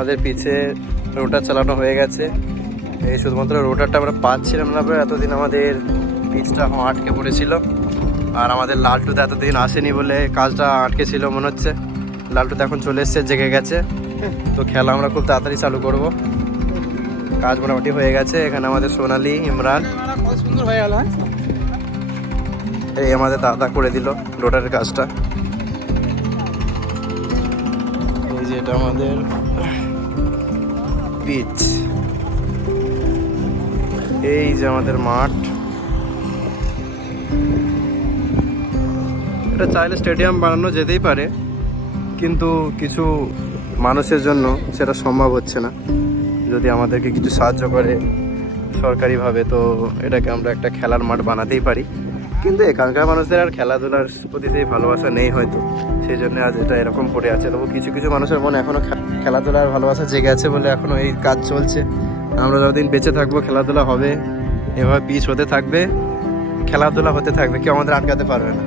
আমাদের পিছে রোটার চালানো হয়ে গেছে। এই শুধুমাত্র রোটারটা আমরা পাচ্ছিলাম না, এতদিন আমাদের পিচটা আটকে পড়েছিল। আর আমাদের লালটুতে এতদিন আসেনি বলে কাজটা আটকে ছিল মনে হচ্ছে। লালটুতে এখন চলে এসছে, জেগে গেছে। তো খেলা আমরা খুব তাড়াতাড়ি চালু করব। কাজ মোটামুটি হয়ে গেছে। এখানে আমাদের সোনালি, ইমরান, কত সুন্দর হয়ে গেল। এই আমাদের দাদা করে দিল রোটারের কাজটা। এই যে এটা আমাদের পিচ, এই যে আমাদের মাঠ। এটা চাইলে স্টেডিয়াম বানানো যেতেই পারে, কিন্তু কিছু মানুষের জন্য সেটা সম্ভব হচ্ছে না। যদি আমাদেরকে কিছু সাহায্য করে সরকারিভাবে, তো এটাকে আমরা একটা খেলার মাঠ বানাতেই পারি। কিন্তু এখানকার মানুষদের আর খেলাধুলার প্রতি সেই ভালোবাসা নেই হয়তো, সেই জন্য আজ এটা এরকম পড়ে আছে। তবু কিছু কিছু মানুষের মনে এখনও খেলাধুলার ভালোবাসা জেগে আছে বলে এখনও এই কাজ চলছে। আমরা যতদিন বেঁচে থাকবো খেলাধুলা হবে, এভাবে পিচ হতে থাকবে, খেলাধুলা হতে থাকবে, কেউ আমাদের আটকাতে পারবে না।